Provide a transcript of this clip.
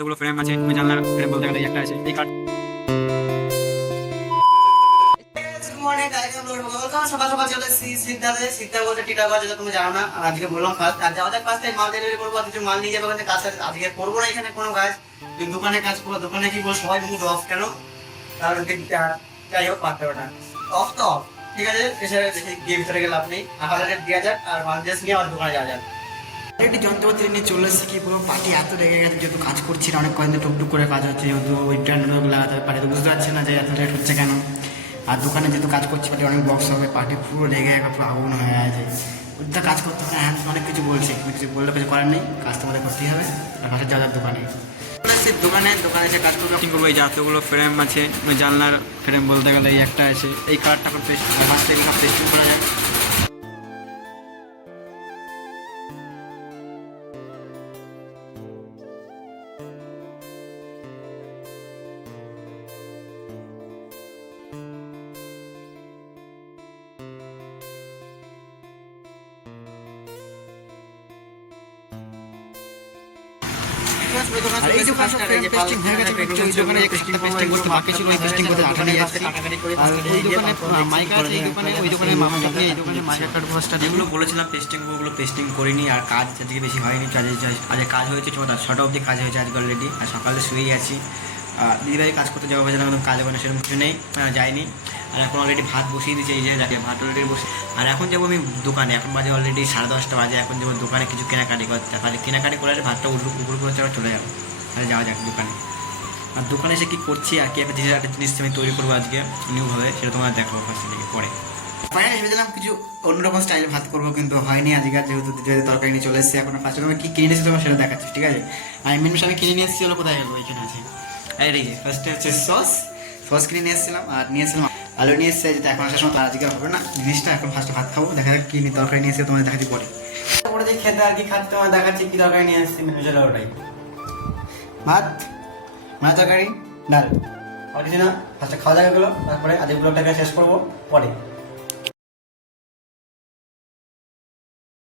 যতগুলো ফ্রেম আছে ওই জানলার ফ্রেম বলতে গেলে একটা আছে এই কার্ড। সকাল সকাল চলে সিদ্ধাতে সিদ্ধা বলতে টিটাগড় যেটা তুমি জানো না। আজকে বললাম ফার্স্ট আর যাওয়া যাক ফার্স্ট মাল ডেলিভারি করবো, কিছু মাল নিয়ে যাবো ওখানে কাজ। আজকে করবো না এখানে কোনো কাজ, দোকানে কাজ করবো। দোকানে কি বলবো সবাই মুড অফ কেন, কারণ যাই হোক পারতে পারে না, অফ তো অফ। ঠিক আছে, এসে গিয়ে ভিতরে গেলে আপনি 1000 দেওয়া যাক আর মাল ড্রেস নিয়ে আমার দোকানে যাওয়া যাক। একটি যন্ত্রপাতি নিয়ে চলে এসেছি, কি পুরো পার্টি এত রেগে গেছে, যেহেতু কাজ করছি না অনেক কয়েকদিন টুকটুক করে কাজ হচ্ছে, যেহেতু ওই ট্রেন্ডগুলো লাগাতে পারে তো বুঝতে পারছি না যে এত লেট হচ্ছে কেন। আর দোকানে যেহেতু কাজ করছি পার্টি অনেক বক্স হবে, পার্টি পুরো রেগে একবার পুরো আগুন হয়ে আছে। ওইটা কাজ করতে হবে, হ্যাঁ অনেক কিছু বলছে, কিছু বললে কিছু করার নেই, কাজ তো আমাদের করতেই হবে। আর পাশে যাওয়ার দোকানে দোকানে এসে কাজ করবো। করবো এই যতগুলো ফ্রেম আছে ওই জানলার ফ্রেম বলতে গেলে এই একটা আছে এই কার্ডটা এখন পেস্টিং করা যায়। আর এই দোকানে সব ফ্রেম পেস্টিং হয়ে গেছে, ওই দোকানে পেস্টিং করতে বাকি ছিল, ওই পেস্টিং করতে আঠা নিয়ে যাচ্ছি। আর ওই দোকানে মাইকা আছে, এই দোকানে ওই দোকানে মামা কাছে, এই দোকানে মাইকা কার্ড পোস্টার যেগুলো বলেছিলাম পেস্টিং ওগুলো পেস্টিং করিনি। আর কাজ আজকে বেশি হয়নি, আজকে কাজ হয়েছে 6টা অবধি কাজ হয়েছে আজকে অলরেডি। আর সকালে শুয়েই আছি। দিদিভাই কাজ করতে যাওয়া হয়েছিল, কাজ হবে না সেরকম কিছু নেই, যাইনি। আর এখন অলরেডি ভাত বসিয়ে দিয়েছি, এই যে ভাত অলরেডি বসে। আর এখন যাবো আমি দোকানে, এখন বাজে অলরেডি 10:30 বাজে। এখন যাবো দোকানে কিছু কেনাকাটি করতে, কাজে কেনাকাটি করে ভাতটা উপর করে চলে যাবো। তাহলে যাওয়া যাক দোকানে। আর দোকানে এসে কী করছি আর কি একটা জিনিস আমি তৈরি করবো আজকে নিউভাবে, সেটা তোমার দেখো ফার্স্ট থেকে পরে। ফাইনালি ভেবেছিলাম কিছু অন্যরকম স্টাইলে ভাত করবো, কিন্তু হয়নি আজকে। যেহেতু দিদিভাই তরকারি নিয়ে চলে এসেছি, এখন ফার্স্টে তোমার কী কিনে নিয়েছি তোমার সেটা দেখাচ্ছি, ঠিক আছে? আর মেন আমি কিনে নিয়ে এসেছি, হলো কোথায় গেলো, ওইখানে আছে। আর এই যে ফার্স্টে হচ্ছে সস কিনে নিয়ে এসেছিলাম, আর নিয়ে এসেছিলাম আলু নিয়ে এসেছে, যেটা এখন আসার সময় তার আজকে হবে না জিনিসটা। এখন ফার্স্টে ভাত খাবো, দেখা যাক কী তরকারি নিয়ে এসে তোমাদের দেখাচ্ছি পরে। তারপরে যে খেতে আর কি খাতে তোমার দেখাচ্ছি কি তরকারি নিয়ে এসেছি, মেনু চলে ওটাই। ভাত, মাছ তরকারি, ডাল, আর কিছু না। ফার্স্টে খাওয়া দাওয়া গেলো, তারপরে আজকে ব্লগটাকে শেষ করবো পরে।